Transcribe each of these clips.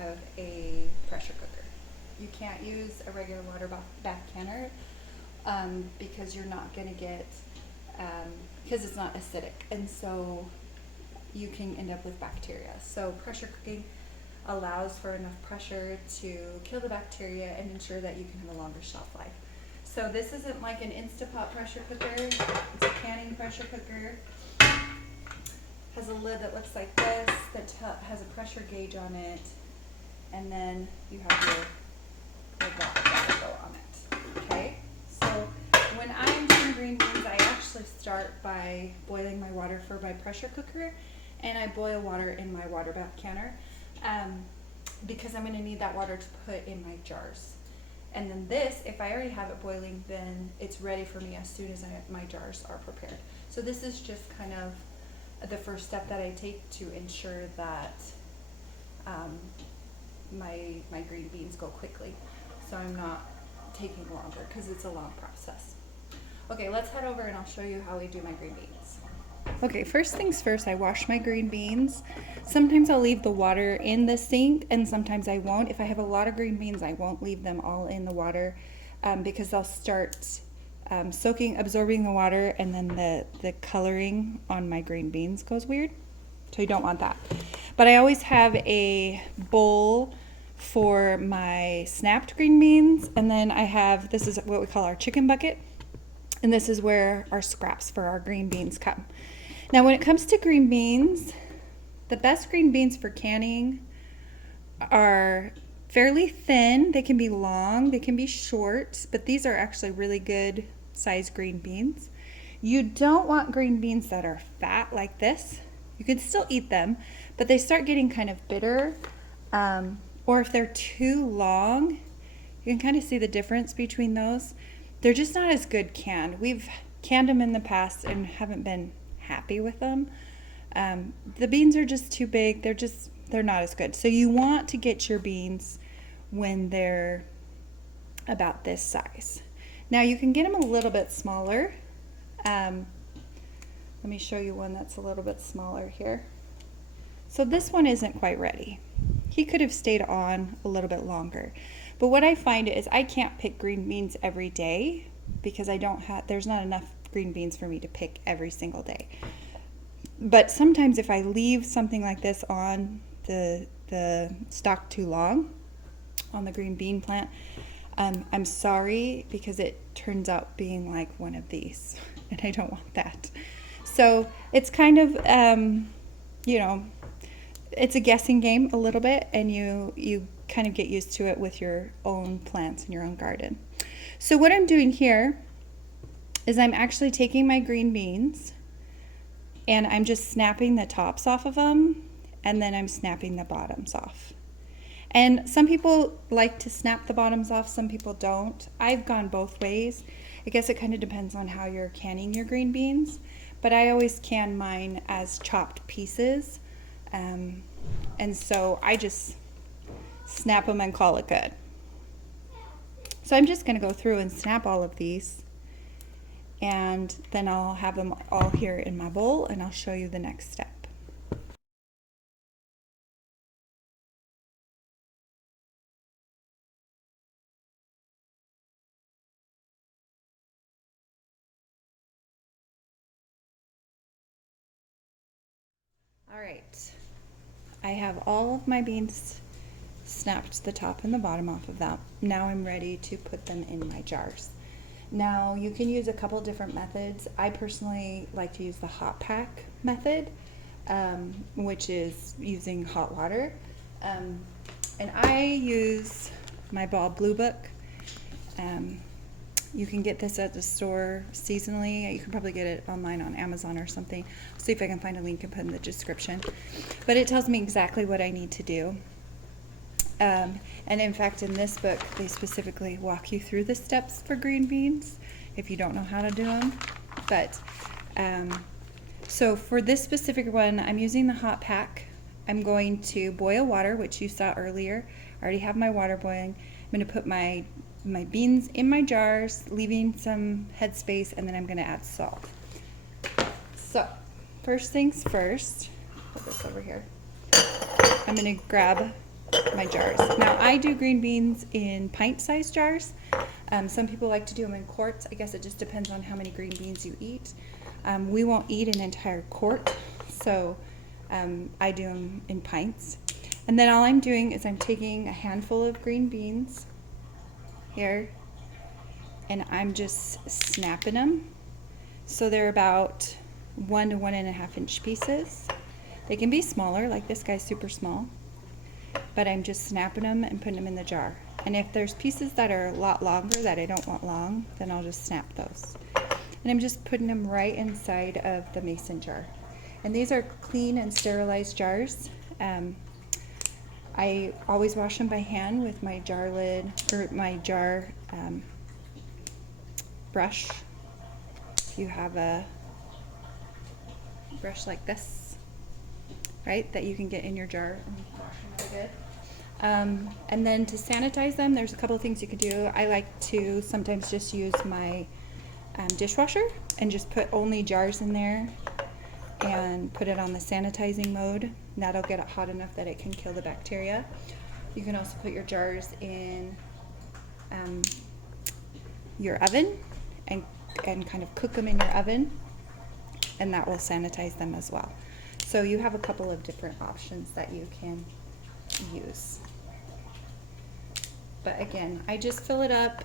have a pressure cooker. You can't use a regular water bath canner because you're not going to get, because it's not acidic, and so you can end up with bacteria. So pressure cooking allows for enough pressure to kill the bacteria and ensure that you can have a longer shelf life. So this isn't like an Instapot pressure cooker, it's a canning pressure cooker. Has a lid that looks like this, that has a pressure gauge on it, and then you have your water go on it. Okay, so when I'm doing green beans, I actually start by boiling my water for my pressure cooker, and I boil water in my water bath canner because I'm going to need that water to put in my jars. And then this, if I already have it boiling, then it's ready for me as soon as my jars are prepared. So this is just kind of the first step that I take to ensure that my green beans go quickly, so I'm not taking longer, because it's a long process. Okay, let's head over and I'll show you how we do my green beans. Okay, first things first, I wash my green beans. Sometimes I'll leave the water in the sink and sometimes I won't. If I have a lot of green beans, I won't leave them all in the water because they'll start absorbing the water, and then the coloring on my green beans goes weird. So you don't want that. But I always have a bowl for my snapped green beans, and then I have, this is what we call our chicken bucket, and this is where our scraps for our green beans come. Now when it comes to green beans, the best green beans for canning are fairly thin. They can be long, they can be short, but these are actually really good size green beans. You don't want green beans that are fat like this. You can still eat them, but they start getting kind of bitter. Or if they're too long, you can kind of see the difference between those. They're just not as good canned. We've canned them in the past and haven't been happy with them. The beans are just too big. They're not as good. So you want to get your beans when they're about this size. Now you can get them a little bit smaller. Let me show you one that's a little bit smaller here. So this one isn't quite ready. He could have stayed on a little bit longer. But what I find is I can't pick green beans every day because there's not enough green beans for me to pick every single day. But sometimes if I leave something like this on the stalk too long on the green bean plant, I'm sorry, because it turns out being like one of these, and I don't want that. So it's kind of, it's a guessing game a little bit, and you kind of get used to it with your own plants in your own garden. So what I'm doing here is I'm actually taking my green beans and I'm just snapping the tops off of them, and then I'm snapping the bottoms off. And some people like to snap the bottoms off, some people don't. I've gone both ways. I guess it kind of depends on how you're canning your green beans, but I always can mine as chopped pieces. And so I just snap them and call it good. So I'm just going to go through and snap all of these, and then I'll have them all here in my bowl, and I'll show you the next step. All right, I have all of my beans snapped the top and the bottom off of that. Now I'm ready to put them in my jars. Now you can use a couple different methods. I personally like to use the hot pack method, which is using hot water. And I use my Bob Blue Book. You can get this at the store seasonally. You can probably get it online on Amazon or something. I'll see if I can find a link and put in the description. But it tells me exactly what I need to do. And in fact, in this book, they specifically walk you through the steps for green beans if you don't know how to do them. But so for this specific one, I'm using the hot pack. I'm going to boil water, which you saw earlier. I already have my water boiling. I'm going to put my beans in my jars, leaving some headspace, and then I'm going to add salt. So first things first, put this over here. I'm going to grab my jars. Now I do green beans in pint-sized jars. Some people like to do them in quarts. I guess it just depends on how many green beans you eat. We won't eat an entire quart, so I do them in pints. And then all I'm doing is I'm taking a handful of green beans here, and I'm just snapping them. So they're about 1 to 1.5 inch pieces. They can be smaller, like this guy's super small, but I'm just snapping them and putting them in the jar. And if there's pieces that are a lot longer that I don't want long, then I'll just snap those. And I'm just putting them right inside of the mason jar. And these are clean and sterilized jars. I always wash them by hand with my jar lid, or my jar brush. If you have a brush like this, right, that you can get in your jar and wash them really good. And then to sanitize them, there's a couple of things you could do. I like to sometimes just use my dishwasher and just put only jars in there and put it on the sanitizing mode. And that'll get it hot enough that it can kill the bacteria. You can also put your jars in your oven and kind of cook them in your oven, and that will sanitize them as well. So you have a couple of different options that you can use. But again, I just fill it up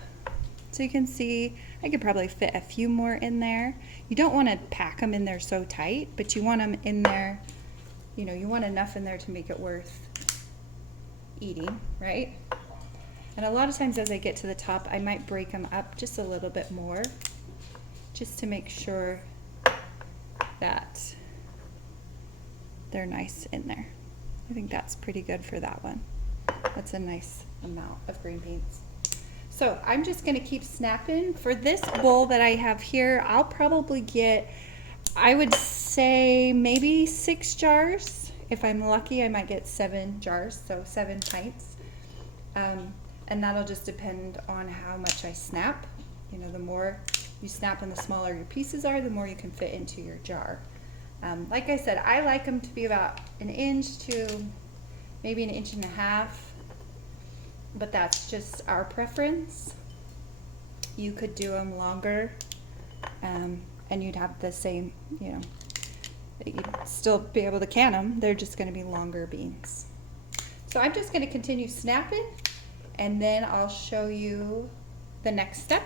so you can see. I could probably fit a few more in there. You don't want to pack them in there so tight, but you want them in there, you know, you want enough in there to make it worth eating, right? And a lot of times as I get to the top, I might break them up just a little bit more, just to make sure that they're nice in there. I think that's pretty good for that one. That's a nice amount of green beans. So I'm just gonna keep snapping. For this bowl that I have here, I'll probably get, I would say maybe 6 jars. If I'm lucky, I might get 7 jars, so 7 pints. And that'll just depend on how much I snap. You know, the more you snap and the smaller your pieces are, the more you can fit into your jar. Like I said, I like them to be about 1 inch to maybe 1.5 inches, but that's just our preference. You could do them longer, and you'd have the same, you know, you'd still be able to can them. They're just going to be longer beans. So I'm just going to continue snapping, and then I'll show you the next step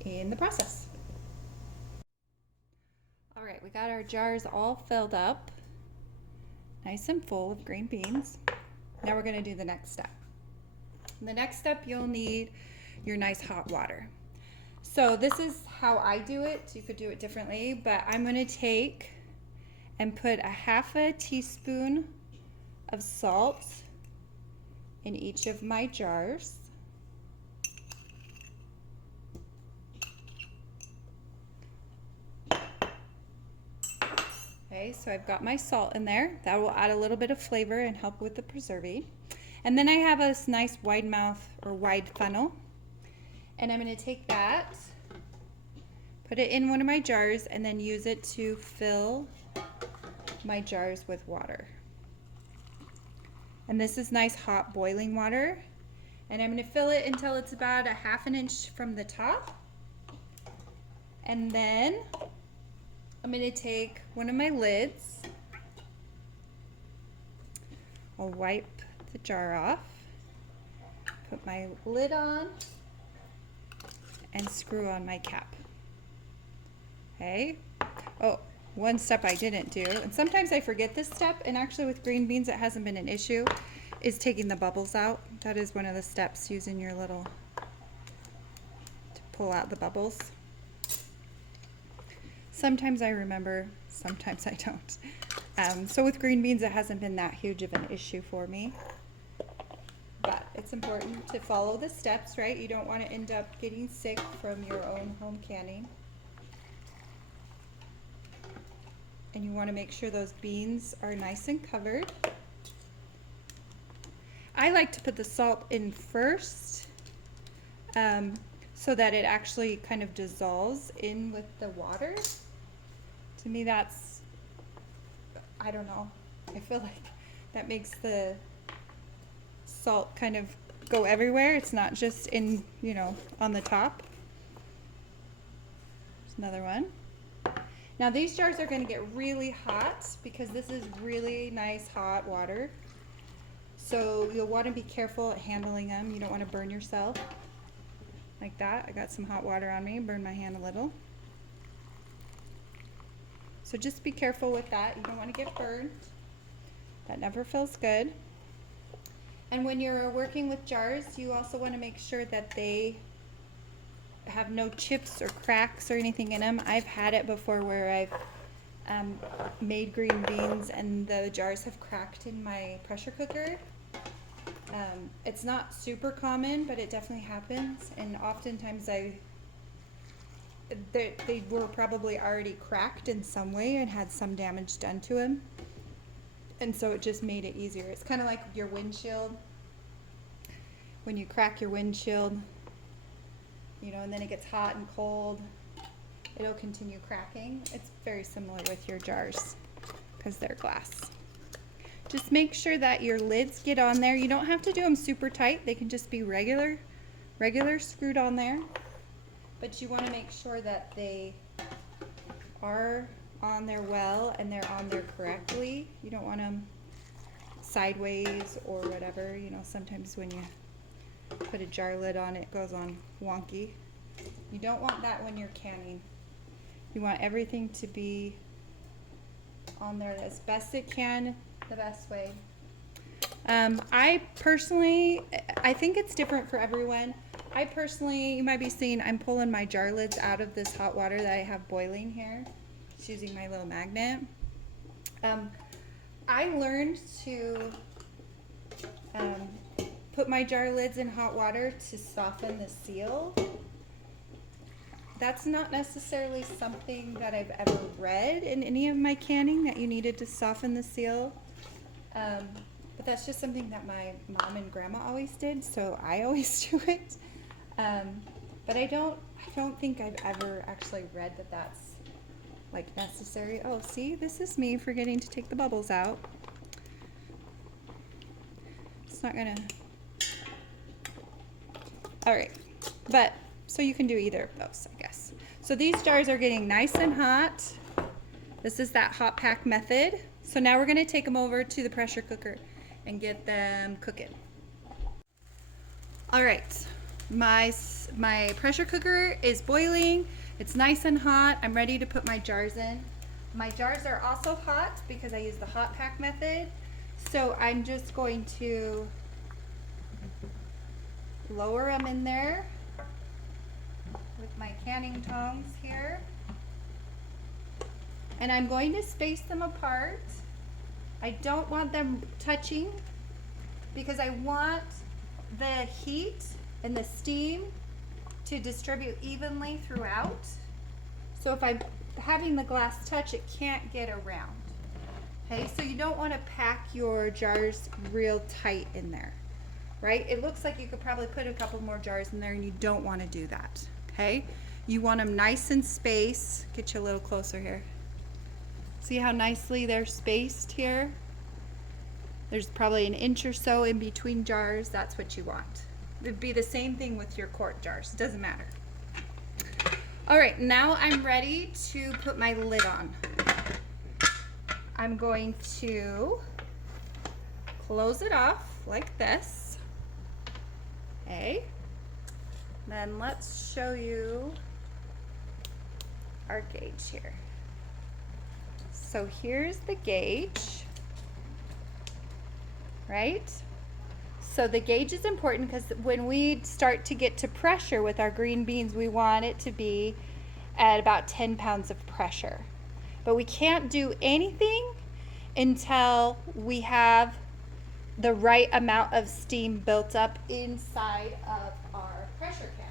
in the process. All right, we got our jars all filled up, nice and full of green beans. Now we're going to do the next step. In the next step, you'll need your nice hot water. So this is how I do it. You could do it differently, but I'm going to take and put a 1/2 teaspoon of salt in each of my jars. Okay, so I've got my salt in there. That will add a little bit of flavor and help with the preserving. And then I have this nice wide mouth or wide funnel. And I'm going to take that, put it in one of my jars, and then use it to fill my jars with water. And this is nice hot boiling water. And I'm going to fill it until it's about 1/2 inch from the top. And then I'm going to take one of my lids. I'll wipe the jar off, put my lid on, and screw on my cap. Okay. Oh, one step I didn't do, and sometimes I forget this step, and actually with green beans it hasn't been an issue, is taking the bubbles out. That is one of the steps, using your little to pull out the bubbles. Sometimes I remember, sometimes I don't. So with green beans it hasn't been that huge of an issue for me. But it's important to follow the steps, right? You don't want to end up getting sick from your own home canning. And you want to make sure those beans are nice and covered. I like to put the salt in first, so that it actually kind of dissolves in with the water. To me that's, I don't know, I feel like that makes the salt kind of go everywhere. It's not just in, you know, on the top. There's another one. Now these jars are going to get really hot because this is really nice hot water. So you'll want to be careful at handling them. You don't want to burn yourself like that. I got some hot water on me, burned my hand a little. So just be careful with that. You don't want to get burned. That never feels good. And when you're working with jars, you also want to make sure that they have no chips or cracks or anything in them. I've had it before where I've made green beans and the jars have cracked in my pressure cooker. It's not super common, but it definitely happens. And oftentimes they were probably already cracked in some way and had some damage done to them. And so it just made it easier. It's kind of like your windshield. When you crack your windshield, you know, and then it gets hot and cold, it'll continue cracking. It's very similar with your jars because they're glass. Just make sure that your lids get on there. You don't have to do them super tight. They can just be regular screwed on there. But you want to make sure that they are on there well and they're on there correctly. You don't want them sideways or whatever. You know, sometimes when you put a jar lid on, it goes on wonky. You don't want that when you're canning. You want everything to be on there as best it can, the best way. I personally, I think it's different for everyone. I personally, you might be seeing I'm pulling my jar lids out of this hot water that I have boiling here. Just using my little magnet. I learned to put my jar lids in hot water to soften the seal. That's not necessarily something that I've ever read in any of my canning, that you needed to soften the seal. But that's just something that my mom and grandma always did, so I always do it. But I don't think I've ever actually read that that's like necessary. Oh, see, this is me forgetting to take the bubbles out. It's not gonna. All right, but so you can do either of those, I guess. So these jars are getting nice and hot. This is that hot pack method. So now we're gonna take them over to the pressure cooker and get them cooking. All right, my pressure cooker is boiling. It's nice and hot. I'm ready to put my jars in. My jars are also hot because I use the hot pack method. So I'm just going to lower them in there with my canning tongs here. And I'm going to space them apart. I don't want them touching because I want the heat and the steam to distribute evenly throughout. So if I'm having the glass touch, it can't get around. Okay, so you don't want to pack your jars real tight in there, right? It looks like you could probably put a couple more jars in there, and you don't want to do that, okay? You want them nice and spaced. Get you a little closer here. See how nicely they're spaced here? There's probably an inch or so in between jars. That's what you want. It'd be the same thing with your quart jars. It doesn't matter. All right, now I'm ready to put my lid on. I'm going to close it off like this. Okay. Then let's show you our gauge here. So here's the gauge, right? So the gauge is important because when we start to get to pressure with our green beans, we want it to be at about 10 pounds of pressure. But we can't do anything until we have the right amount of steam built up inside of our pressure can.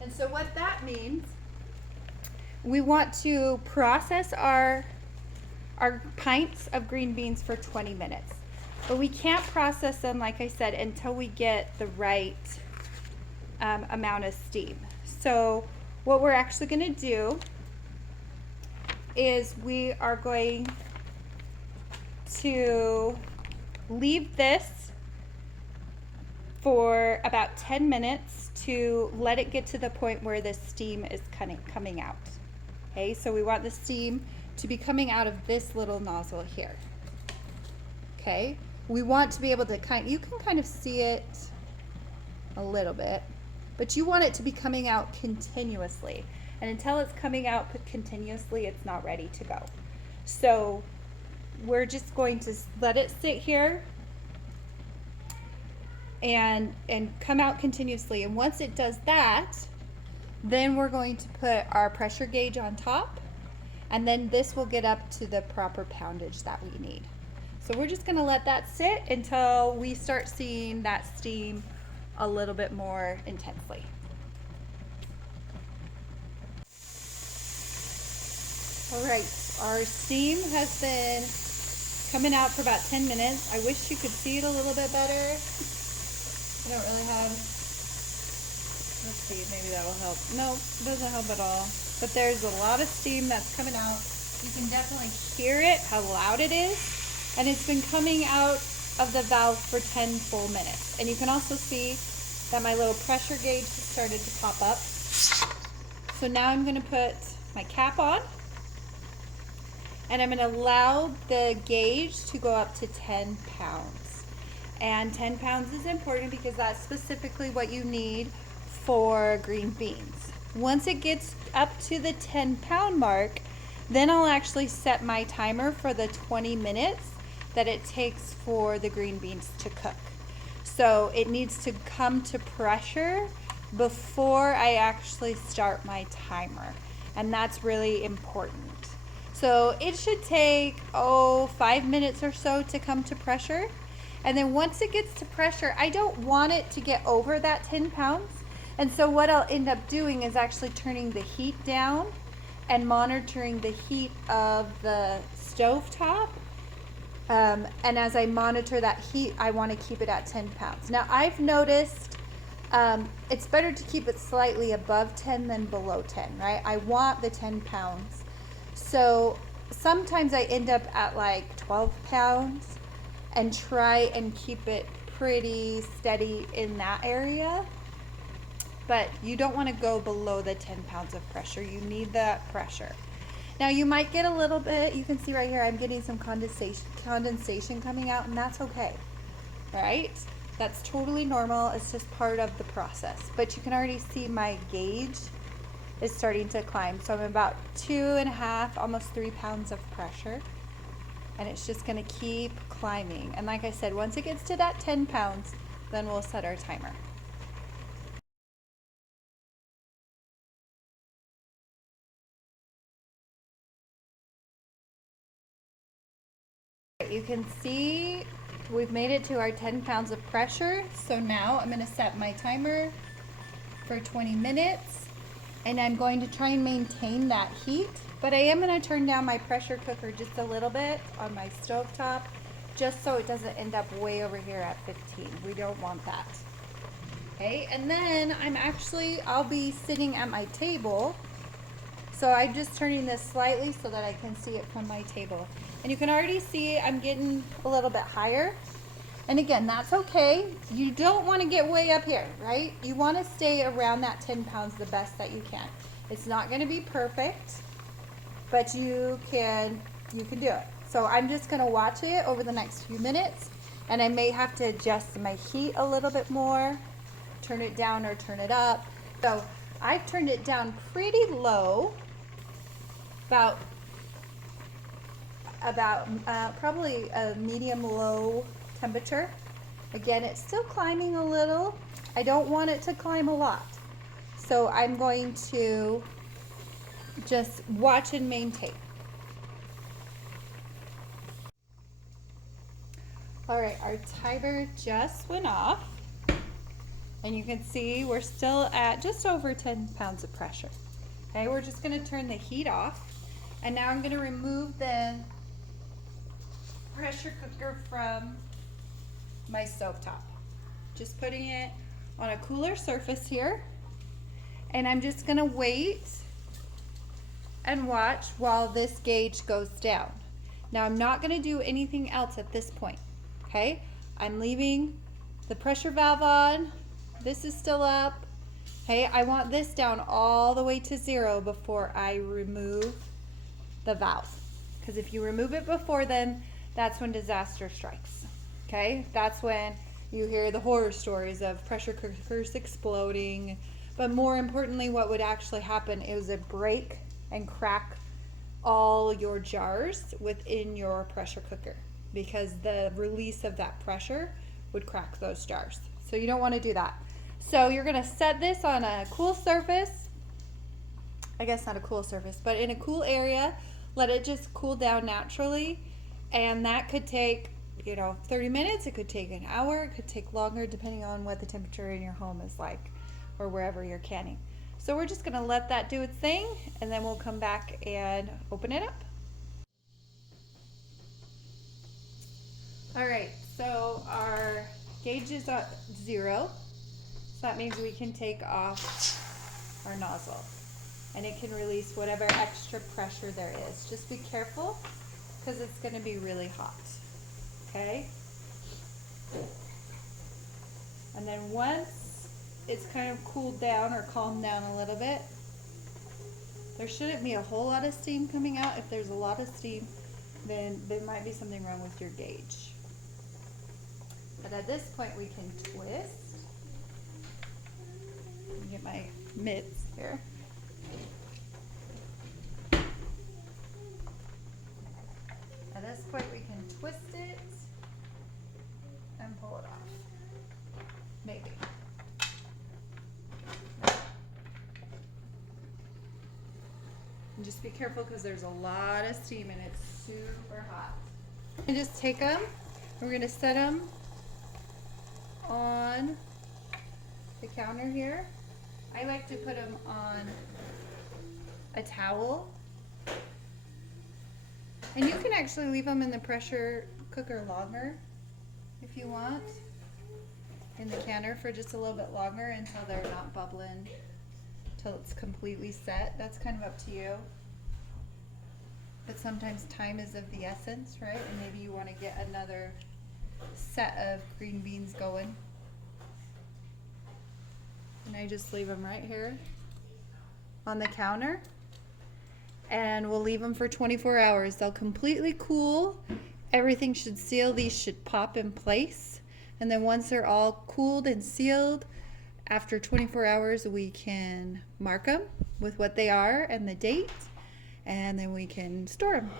And so what that means, we want to process our pints of green beans for 20 minutes. But we can't process them, like I said, until we get the right amount of steam. So what we're actually going to do is we are going to leave this for about 10 minutes to let it get to the point where the steam is kind of coming out. Okay, so we want the steam to be coming out of this little nozzle here. Okay, we want to be able to you can kind of see it a little bit, but you want it to be coming out continuously. And until it's coming out continuously, it's not ready to go. So we're just going to let it sit here and come out continuously. And once it does that, then we're going to put our pressure gauge on top, and then this will get up to the proper poundage that we need. So we're just going to let that sit until we start seeing that steam a little bit more intensely. All right, our steam has been coming out for about 10 minutes. I wish you could see it a little bit better. I don't really have, let's see, maybe that will help. No, it doesn't help at all. But there's a lot of steam that's coming out. You can definitely hear it, how loud it is. And it's been coming out of the valve for 10 full minutes. And you can also see that my little pressure gauge has started to pop up. So now I'm going to put my cap on, and I'm going to allow the gauge to go up to 10 pounds. And 10 pounds is important because that's specifically what you need for green beans. Once it gets up to the 10-pound mark, then I'll actually set my timer for the 20 minutes that it takes for the green beans to cook. So it needs to come to pressure before I actually start my timer. And that's really important. So it should take, 5 minutes or so to come to pressure. And then once it gets to pressure, I don't want it to get over that 10 pounds. And so what I'll end up doing is actually turning the heat down and monitoring the heat of the stovetop. And as I monitor that heat, I want to keep it at 10 pounds. Now I've noticed it's better to keep it slightly above 10 than below 10, right? I want the 10 pounds. So sometimes I end up at like 12 pounds and try and keep it pretty steady in that area. But you don't want to go below the 10 pounds of pressure. You need that pressure. Now you might get a little bit, you can see right here, I'm getting some condensation coming out, and that's okay, right? That's totally normal. It's just part of the process. But you can already see my gauge is starting to climb. So I'm about 2.5, almost 3 pounds of pressure. And it's just gonna keep climbing. And like I said, once it gets to that 10 pounds, then we'll set our timer. You can see we've made it to our 10 pounds of pressure. So now I'm gonna set my timer for 20 minutes, and I'm going to try and maintain that heat, but I am gonna turn down my pressure cooker just a little bit on my stovetop, just so it doesn't end up way over here at 15. We don't want that. Okay, and then I'll be sitting at my table. So I'm just turning this slightly so that I can see it from my table. And you can already see I'm getting a little bit higher. And again, that's okay. You don't want to get way up here, right? You want to stay around that 10 pounds the best that you can. It's not going to be perfect, but you can do it. So I'm just going to watch it over the next few minutes, and I may have to adjust my heat a little bit more, turn it down or turn it up. So I've turned it down pretty low, about probably a medium-low temperature. Again, it's still climbing a little. I don't want it to climb a lot. So I'm going to just watch and maintain. All right, our timer just went off. And you can see we're still at just over 10 pounds of pressure. Okay, we're just gonna turn the heat off. And now I'm gonna remove the pressure cooker from my stovetop. Just putting it on a cooler surface here. And I'm just gonna wait and watch while this gauge goes down. Now I'm not gonna do anything else at this point, okay? I'm leaving the pressure valve on. This is still up. Hey, I want this down all the way to 0 before I remove the valve. Because if you remove it before then, that's when disaster strikes. Okay, that's when you hear the horror stories of pressure cookers exploding. But more importantly, what would actually happen is it break and crack all your jars within your pressure cooker, because the release of that pressure would crack those jars. So you don't want to do that. So you're going to set this on a cool surface. I guess not a cool surface, but in a cool area. Let it just cool down naturally. And that could take, 30 minutes. It could take an hour. It could take longer depending on what the temperature in your home is like or wherever you're canning. So we're just going to let that do its thing, and then we'll come back and open it up. All right, so our gauge is at 0. So that means we can take off our nozzle, and it can release whatever extra pressure there is. Just be careful because it's going to be really hot. Okay? And then once it's kind of cooled down or calmed down a little bit, there shouldn't be a whole lot of steam coming out. If there's a lot of steam, then there might be something wrong with your gauge. But at this point we can twist. Let me get my mitts here. At this point we can twist it and pull it off. Maybe. And just be careful because there's a lot of steam and it's super hot. And just take them. We're going to set them on the counter here. I like to put them on a towel. And you can actually leave them in the pressure cooker longer if you want. In the canner for just a little bit longer until they're not bubbling, till it's completely set. That's kind of up to you. But sometimes time is of the essence, right? And maybe you want to get another set of green beans going. And I just leave them right here on the counter. And we'll leave them for 24 hours. They'll completely cool. Everything should seal. These should pop in place. And then once they're all cooled and sealed, after 24 hours, we can mark them with what they are and the date, and then we can store them.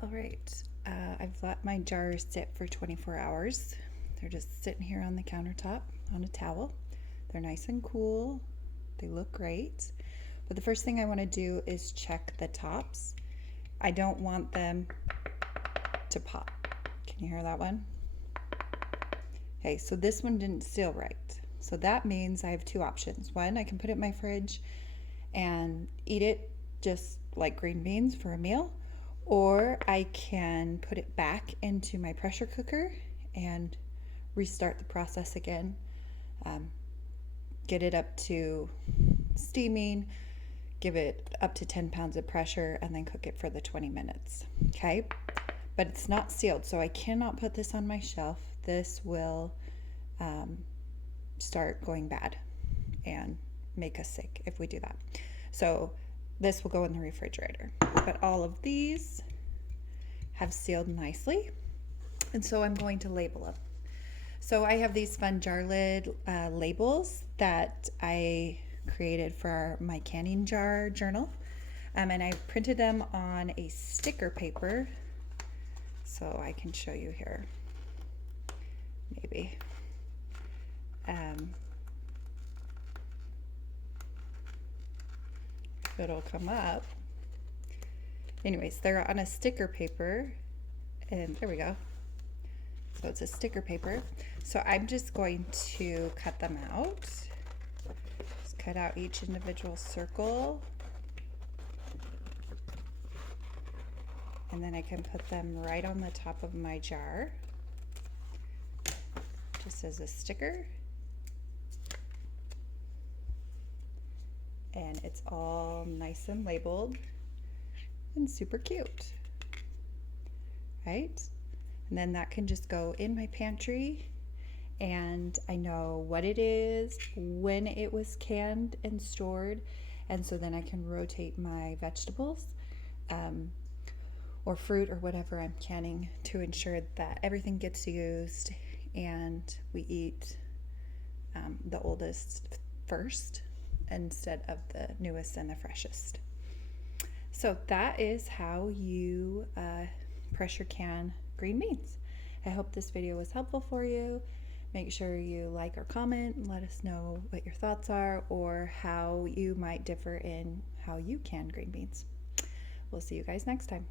All right, I've let my jars sit for 24 hours. They're just sitting here on the countertop on a towel. They're nice and cool. They look great. But the first thing I want to do is check the tops. I don't want them to pop. Can you hear that one? Okay, so this one didn't seal right. So that means I have two options. One, I can put it in my fridge and eat it just like green beans for a meal, or I can put it back into my pressure cooker and restart the process again. Get it up to steaming, give it up to 10 pounds of pressure, and then cook it for the 20 minutes. Okay, but it's not sealed, so I cannot put this on my shelf. This will start going bad and make us sick if we do that. So this will go in the refrigerator. But all of these have sealed nicely, and so I'm going to label them. So I have these fun jar lid labels that I created for my canning jar journal, and I printed them on a sticker paper, so I can show you here. Maybe. If it'll come up. Anyways, they're on a sticker paper, and there we go. So it's a sticker paper. So I'm just going to cut them out. Just cut out each individual circle. And then I can put them right on the top of my jar, just as a sticker. And it's all nice and labeled and super cute, right? And then that can just go in my pantry, and I know what it is, when it was canned and stored, and so then I can rotate my vegetables or fruit or whatever I'm canning to ensure that everything gets used and we eat the oldest first instead of the newest and the freshest. So that is how you pressure can green beans. I hope this video was helpful for you. Make sure you like or comment and let us know what your thoughts are or how you might differ in how you can green beans. We'll see you guys next time.